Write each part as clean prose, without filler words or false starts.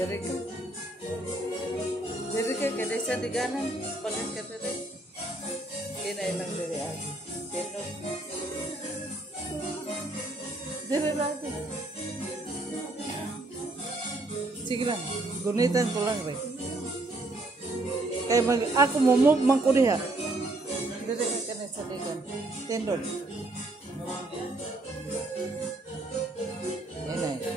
Dari ka kada sa diganan pagkat ka tadi. Kinain lang dari ako. Pero dari lagi. Sige lang, gunitan ko lang rin. Kaya ako move man ko diha. Dari ka kada sa diganan. Tendon. Ini.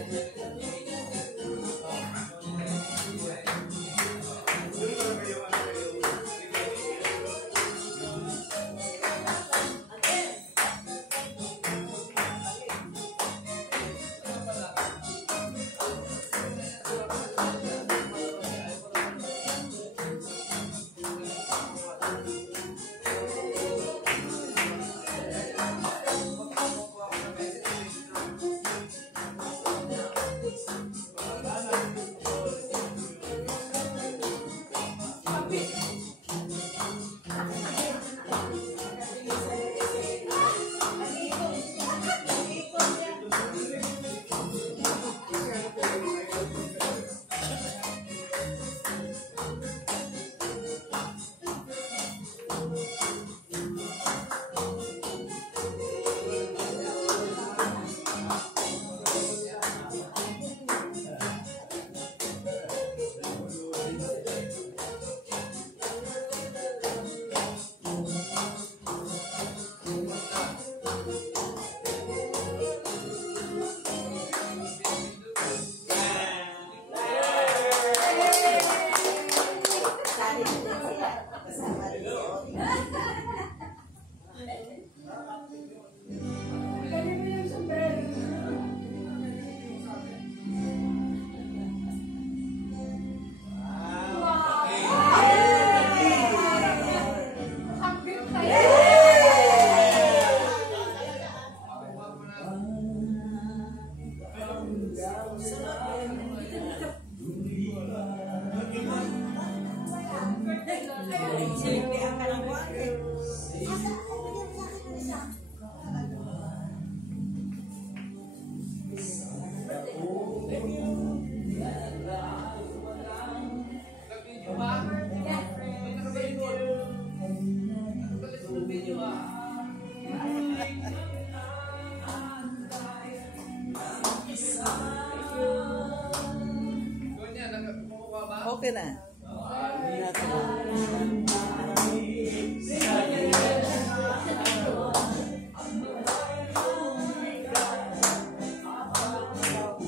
Okay na.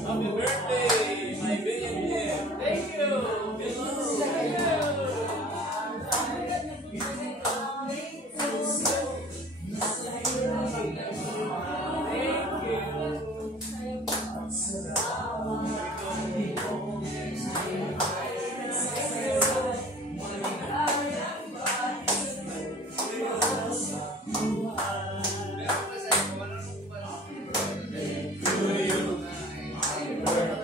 Happy birthday, my baby. Thank you.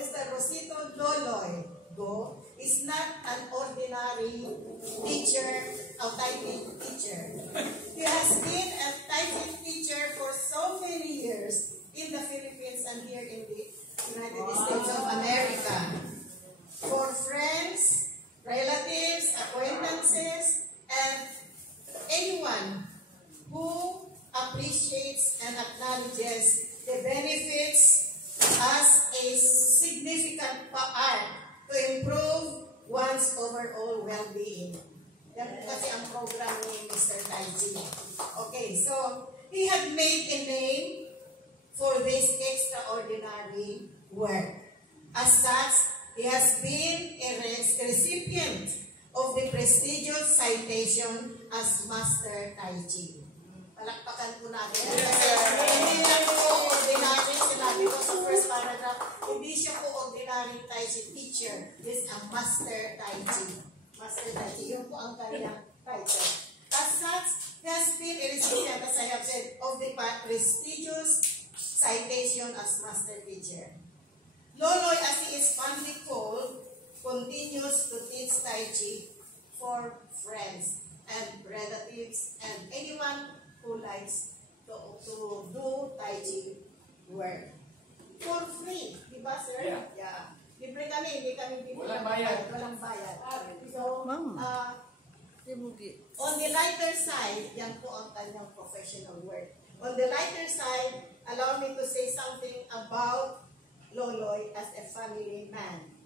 Mr. Rosito Loloy Go is not an ordinary teacher, a typing teacher. He has been a typing teacher for so many years in the Philippines and here in the United States of America. For friends, relatives, acquaintances, and anyone who appreciates and acknowledges the benefits as a significant part to improve one's overall well-being. Yan kasi ang program ni Mr. Taiji. Okay, so he had made a name for this extraordinary work. As such, he has been a recipient of the prestigious citation as Master Taiji. Palakpakan po natin. Kasi hindi lang po ordinary, sinabi ko sa first paragraph, hindi siya po ordinary Taiji teacher. This is a Master Taiji. Master Taiji, yun po ang kanyang title. As such, he has been a recipient, as I have said, of the prestigious citation as Master Teacher. Loloy, as he is fondly called, continues to teach Tai Chi for friends and relatives and anyone who likes to do Tai Chi work. For free, di ba, sir? Yeah. Libre kami, hindi kami bibigyan. Walang bayad. Walang bayad. So, Ma'am. On the lighter side, yan po ang kanyang professional work. On the lighter side, allow me to say something about Loloy as a family man.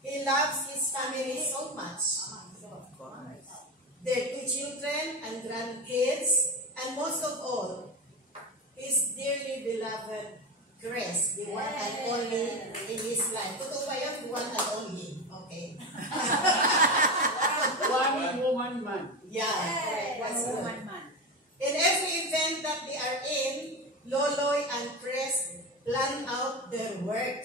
He loves his family so much. Their 2 children and grandkids, and most of all, his dearly beloved Grace, the one and only in his life. Totoo ba yun? The one and only. Okay. One woman man. Yeah. One woman man. In every event that they are in, Loloy and Chris plan out their work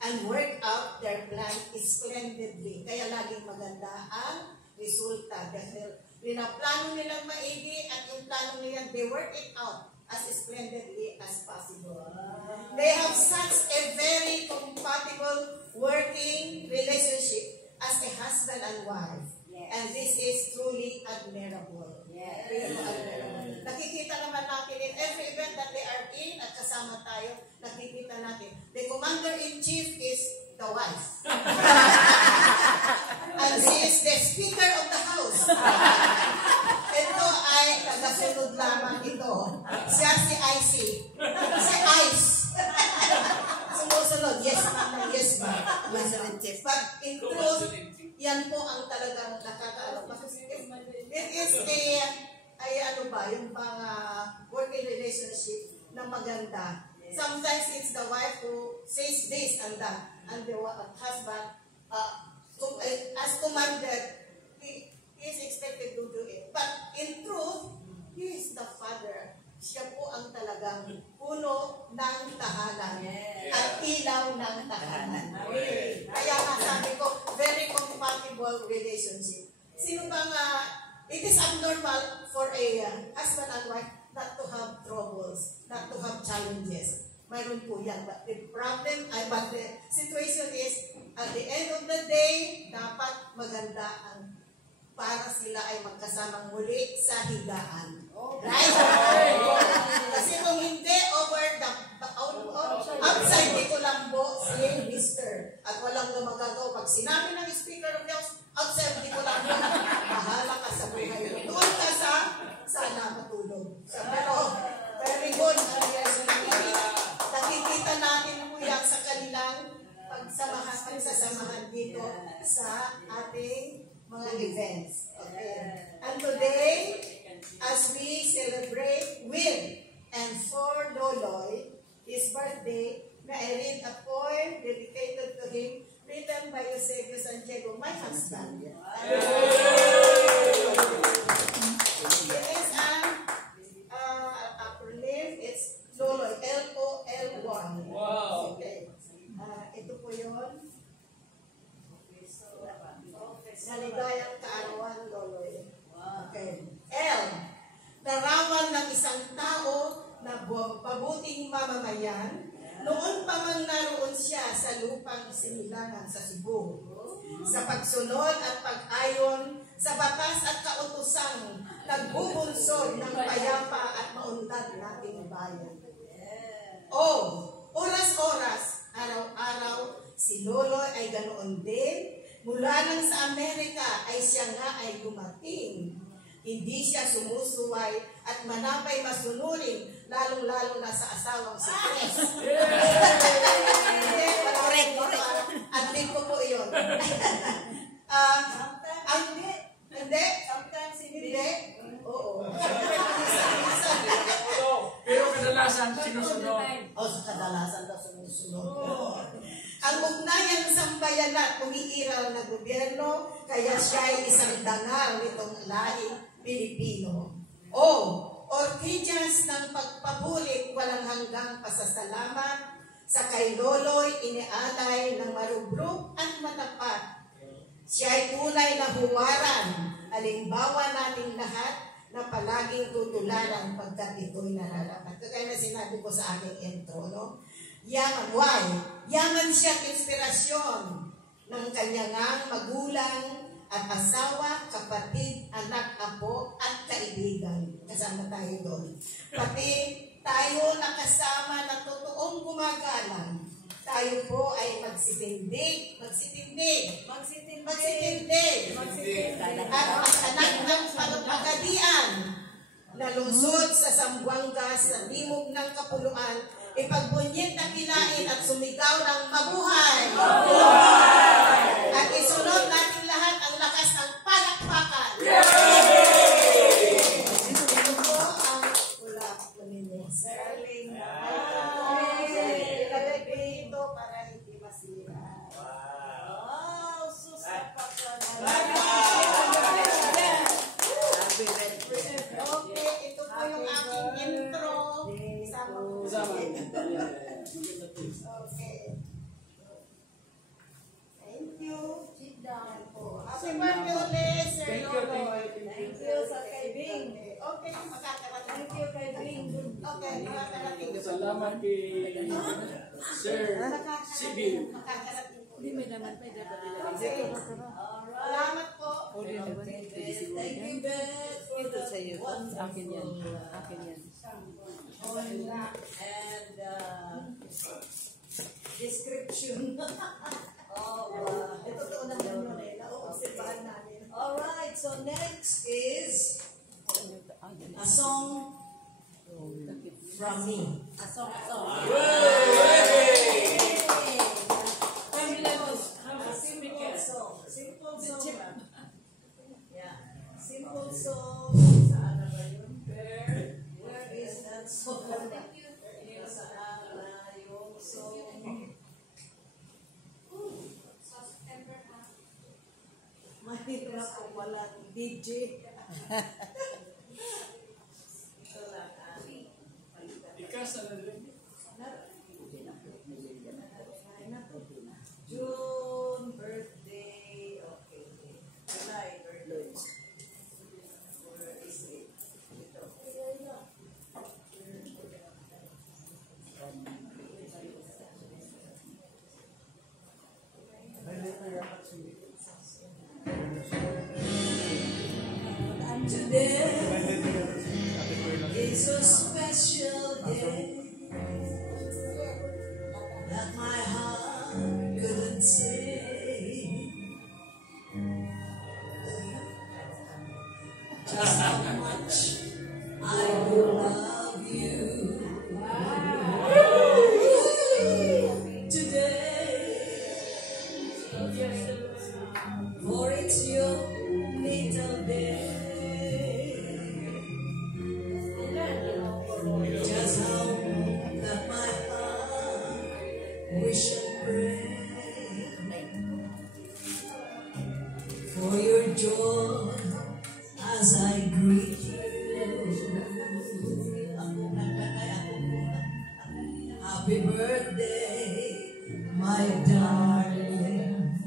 and work out their plan splendidly. Kaya laging maganda ang resulta. Dahil pinaplano nilang maigi at yung plano nila, they work it out as splendidly as possible. They have such a very compatible working relationship as a husband and wife. And this is truly admirable. Admirable. Nakikita naman natin in every event that they are in at kasama tayo, nakikita natin. The commander-in-chief is the wife. And she is the speaker of the house. Ito ay tagasunod lamang ito. Siya si IC. Si ICE. Sumusunod. Yes, ma'am. Yes, ma'am. But in truth, yan po ang talagang nakakaano. It is yung pang working relationship na maganda. Sometimes it's the wife who says this and that, and the husband, as commanded, he is expected to do it. But in truth, he is the father. Siya po ang talagang puno ng tahanan at ilaw ng tahanan. Kaya nga sabi ko, very compatible relationship. Sino bang, it is abnormal for a husband and wife not to have troubles, not to have challenges. Mayroon po yan. But the problem, but the situation is, at the end of the day, dapat maganda ang para sila ay magkasamang muli sa higaan. Right? Kasi kung hindi, over the outside, di ko lang po si Mr. At walang gumagagaw. Pag sinabi ng Speaker of the House, outside, di ko lang po, bahala ka sa buhay. Doon ka sa sana matulog. Pero, very good. Nakikita natin po yan sa kanilang pagsasamahan dito sa ating mga events. Okay. And today, as we celebrate with and for Loloy, his birthday, may I read a poem dedicated to him, written by Eusebio Santiago, my husband. It is a name, it's Loloy, L-O-L-1. Wow. Okay. Ito po yun. Naligayang kaarawan, Loloy. Okay. L. Larawan ng isang tao na pabuting mamamayan, noon pa man naroon siya sa lupang sinilangan sa Cebu. Sa pagsunod at pag-ayon sa batas at kautosang nagbubunsod ng payapa at maunlad nating bayan. O, oras-oras, araw-araw, si Loloy ay ganoon din. Mula nang sa Amerika ay siya nga ay dumating. Hindi siya sumusuway at manapay masunurin, lalong-lalo na sa asawang si Chris. Correct. At di ko Hindi. Sometimes hindi. Oo. Pero kadalasan sinusunod. Sa kadalasan daw sumusunod. Ang ugnayan ng sambayan at umiiral na gobyerno, kaya siya ay isang dangal nitong lahing Pilipino. Orchids ng pagpabulit walang hanggang pasasalamat sa kay Loloy inialay ng marubruk at matapat. Siya ay tunay na huwaran, halimbawa nating lahat na palaging tutularan pagkat ito'y nararapat. Kaya na sinabi ko sa aking intro, no? Yaman siya at inspirasyon ng kanyang magulang at asawa, kapatid, anak, apo, at kaibigan. Kasama tayo doon. Pati tayo nakasama na totoong gumagalang. Tayo po ay magsitindig. At anak ng pagpagadian na lungsod sa Zamboanga sa limog ng kapuluan, ipagbunyit na kilain at sumigaw ng mabuhay! At isunod natin lahat ang lakas ng palakpakan! Ito po ang ulap ko ninyo. Serling. Ilagay ko ito para hindi masira. Wow! Susapakan. Okay, ito po yung aking intro. Okay. Thank you. Sit down po. Happy birthday ulit, Sir Lolo. Thank you sa kaibing. Okay, makakarating. Thank you, kaibing. Okay, makakarating. Salamat kay Sir Sibil. Makakarating po. Hindi may naman pa dapat Okay. Salamat po. Thank you, Beth. Ito sa iyo. Akin yan. And description. Ito to naman yun eh. Nauobserbahan namin. Alright, so next is a song from me. A song. Simple song. Yeah. Simple song. Saan na ba yun? Where is that song? Saan na yung song? Mahirap ko pala. DJ. Ito lang. Ikas na rin. June, birthday. Okay. July, birthday. Where is it? Ito. Today is a special day that my heart couldn't say. Just how much I do love you. Today, for it's your little day. Just how that my heart wish and pray for your joy as I greet you. Happy birthday, my darling,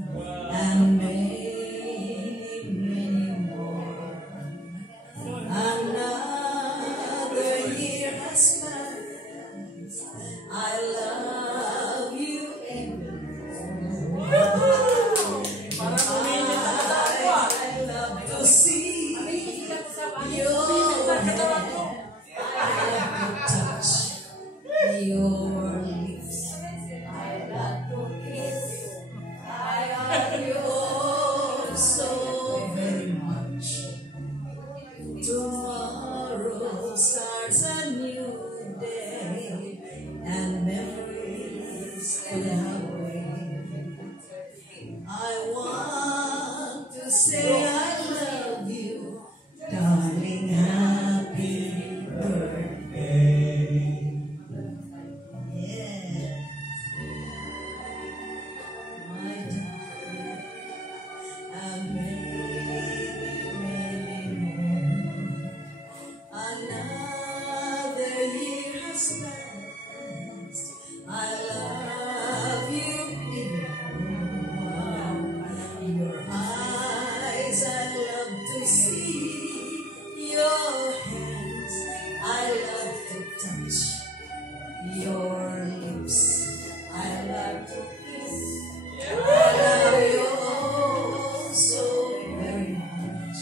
and many, many more. Another year has passed. I love you even more. I love say I love you, darling, happy birthday. Yeah. My darling, and many more. Another year has passed. I love you even more. Your eyes I love to see. Your hands I love to touch. Your lips I love to kiss. I love you all so very much.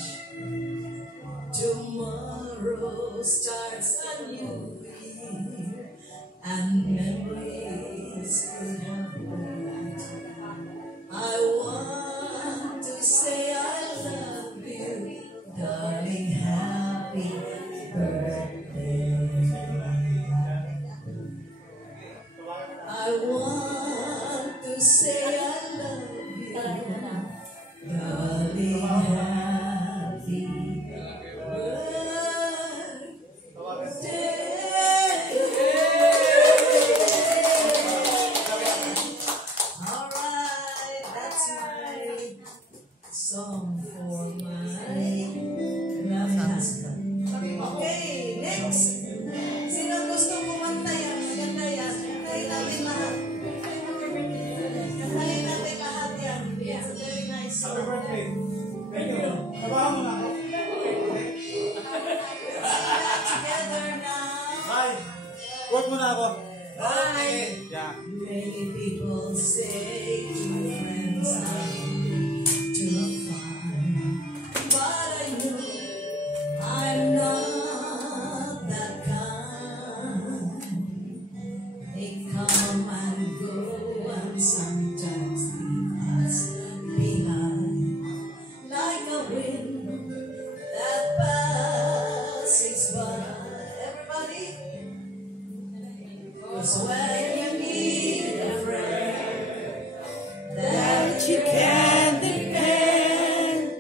Tomorrow starts a new year, and memories could have wait. I want to say I love you, darling, happy birthday. I want to say I love you, darling, happy Alright, that's my song for my loved husband. Okay, next. Sino gusto kumanta yan? Maganda yan. Kantahin natin lahat. Kantahin natin lahat yan. It's a very nice song. Happy birthday. Thank you. Trabaho mo na ako. Together now. Bye. Work mo na ako. Bye. Yeah. Many people say true friends are too fine, but I know I'm not that kind. They come and go and sometimes leave us behind, like a wind that passes by. Everybody, 'cause when you need a friend that you can depend,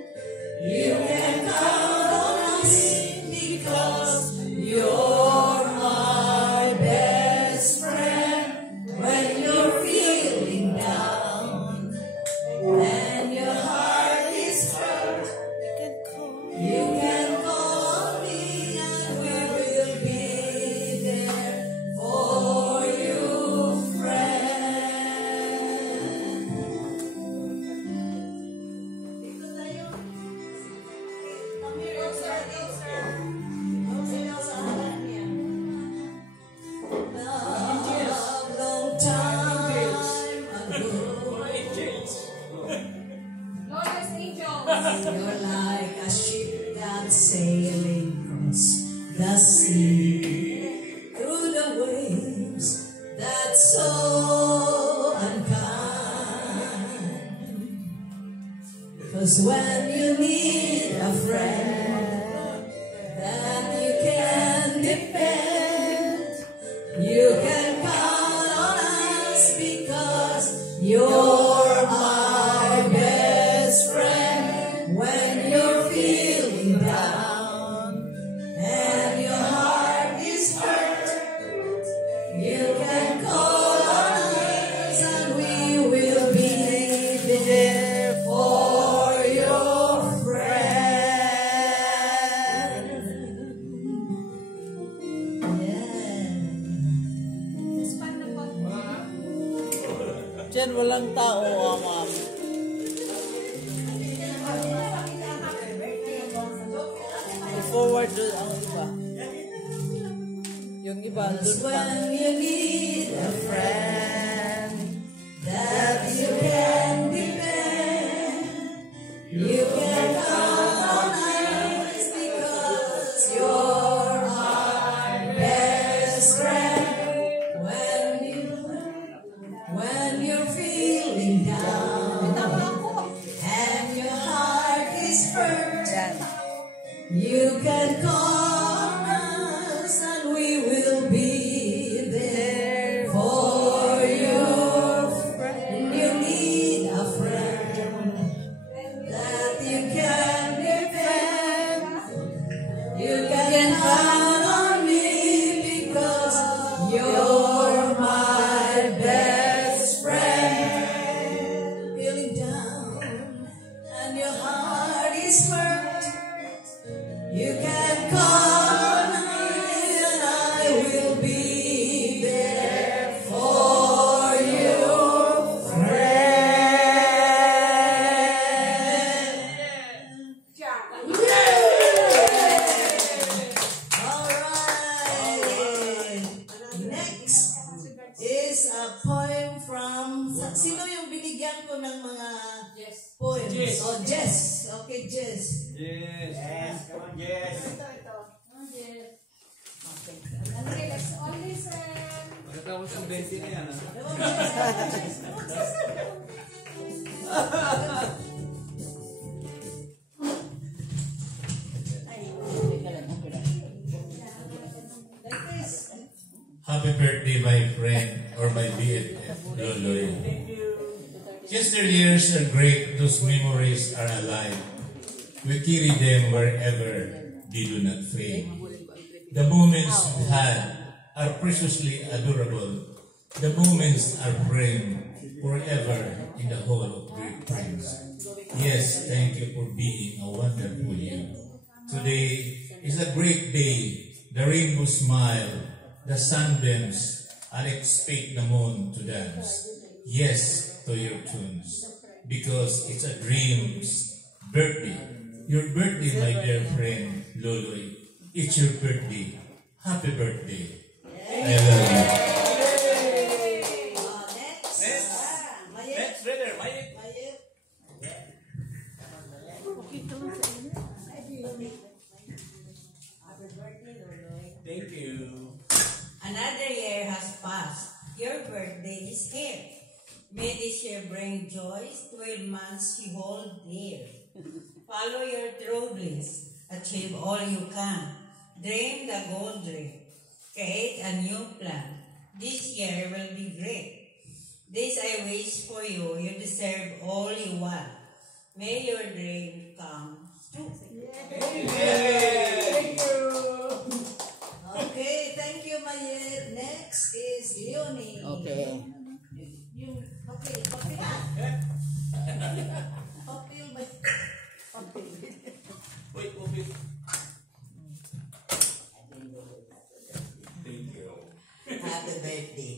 you can count on us because you're my best friend. When you're feeling down and your heart is hurt, you can call on me and we will be there for you, friend. Dito tayo. Come here, sir. Sino sa harap niya? Long time ago. Glorious angels. You're like a ship that's sailing across the sea, through the waves that's so unkind. 'Cause when you need a friend that you can depend, you can count on us because you're our best friend. When you're feeling down and your heart is hurt, you can call on us and we will be there for your friend. Yeah. Span na po. Diyan walang tao, ma'am. I-forward doon ang iba. Yung iba, doon Just pa. when you need a friend that you can depend, you can count on us because you're our best friend. When you're feeling down and your heart is hurt, you can call us and we will be there for you. When you need a friend that you Yes. Poems. Jess. Oh, Jess. Okay, Jess. Yes, come on, yes. Ito. Oh, yes. Okay, let's all listen. Pagkatapos ang 20 na yan, Come on, Jess. Come on, Jess. Ay, like this. Happy birthday, my friend, or my BFF, Loloy. Yesteryears are great, those memories are alive. We carry them wherever they do not fade. The moments we had are preciously adorable. The moments are framed forever in the hall of great friends. Yes, thank you for being a wonderful you. Today is a great day. The rainbow smile, the sunbeams, and expect the moon to dance. Yes, to your tunes, because it's a dream's birthday. Your birthday, my dear friend Loloy. It's your birthday. Happy birthday. I love you. Next. Mayet. Next, brother, Mayit. Mayet. Happy birthday, Loloy. Thank you. Another year has passed. Your birthday is here. May this year bring joys, 12 months you hold dear. Follow your true bliss, achieve all you can. Dream the gold dream, create a new plan. This year will be great. This I wish for you, you deserve all you want. May your dream come true. Okay, thank you, Mayet. Next is Leonie. Okay. Yung papel na. Papel ba? Papel. Wait, wait. Thank you. Happy birthday.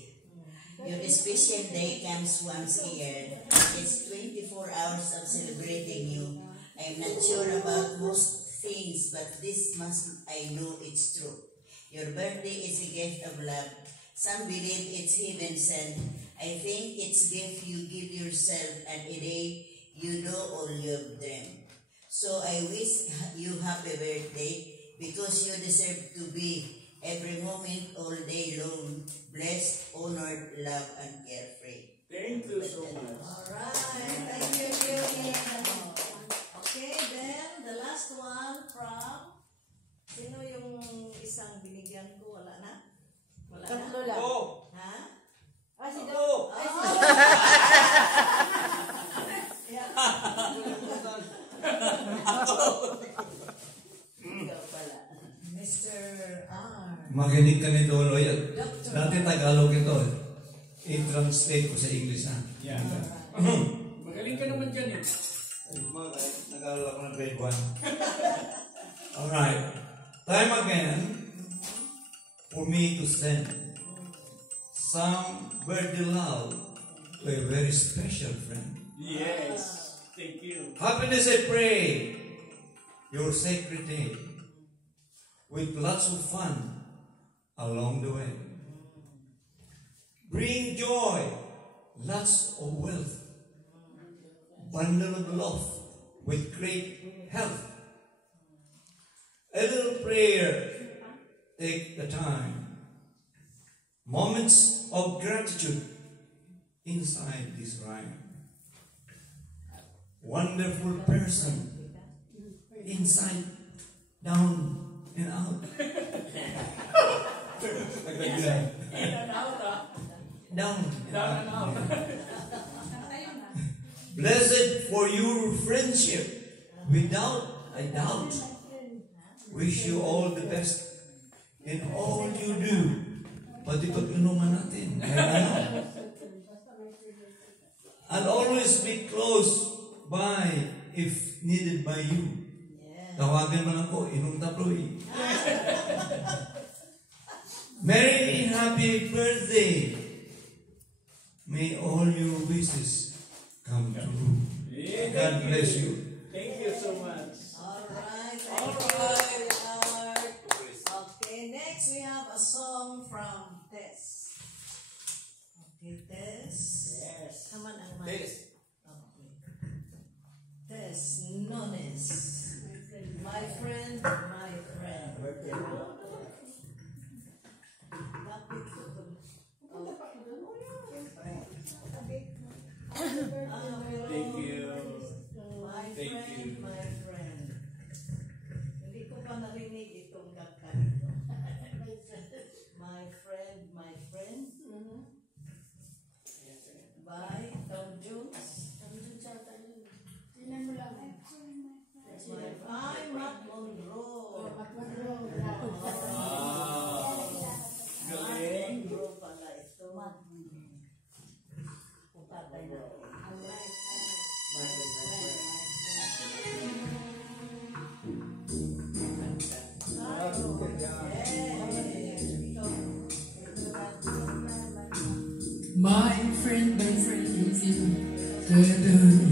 Your special day comes once a year. It's 24 hours of celebrating you. I'm not sure about most things, but this must I know it's true. Your birthday is a gift of love. Some believe it's heaven sent. I think it's gift you give yourself and a day you do all you've dreamed. So I wish you happy birthday because you deserve to be every moment all day long, blessed, honored, loved, and carefree. Thank you so much. Alright, thank you, Leonie. Okay, then the last one from... Sino yung isang binigyan ko? Wala na? Wala na? Tatlo lang. Oh, Ha? Ah, si oh. Ikaw pala. Mr. R. Makinig ka ni Loloy. Dati Tagalog ito. I-translate ko sa English ha. Yeah. Magaling ka naman dyan eh. Nag-aaral ako ng grade 1. Alright. Time again for me to send some birthday love to a very special friend. Yes. Thank you. Happiness I pray your sacred day with lots of fun along the way. Bring joy, lots of wealth, bundle of love with great health. A little prayer, take the time. Moments of gratitude inside this rhyme. Wonderful person inside, down and out. Down and out. Blessed for your friendship, without a doubt. Wish you all the best in all you do. Pati pag-inuman natin. And always be close by if needed by you. Tawagan mo lang ko, inom tabloy. Merry happy birthday. May all your wishes come true. God bless you. Thank you so much. Alright, thank you, Art. Okay, next we have a song from Tess. Okay, Tess. Yes. Naman ang mic. Tess. Okay. Nones, Nones. My friend, my friend. Lapit ko to. Thank you. My Thank friend, you. my friend. Hindi ko pa narinig itong kanta nito. My friend, my friend. By Tom Jones. Ay, Matt Monroe. Galing. Monroe pala ito. Patay na. My friend, if you could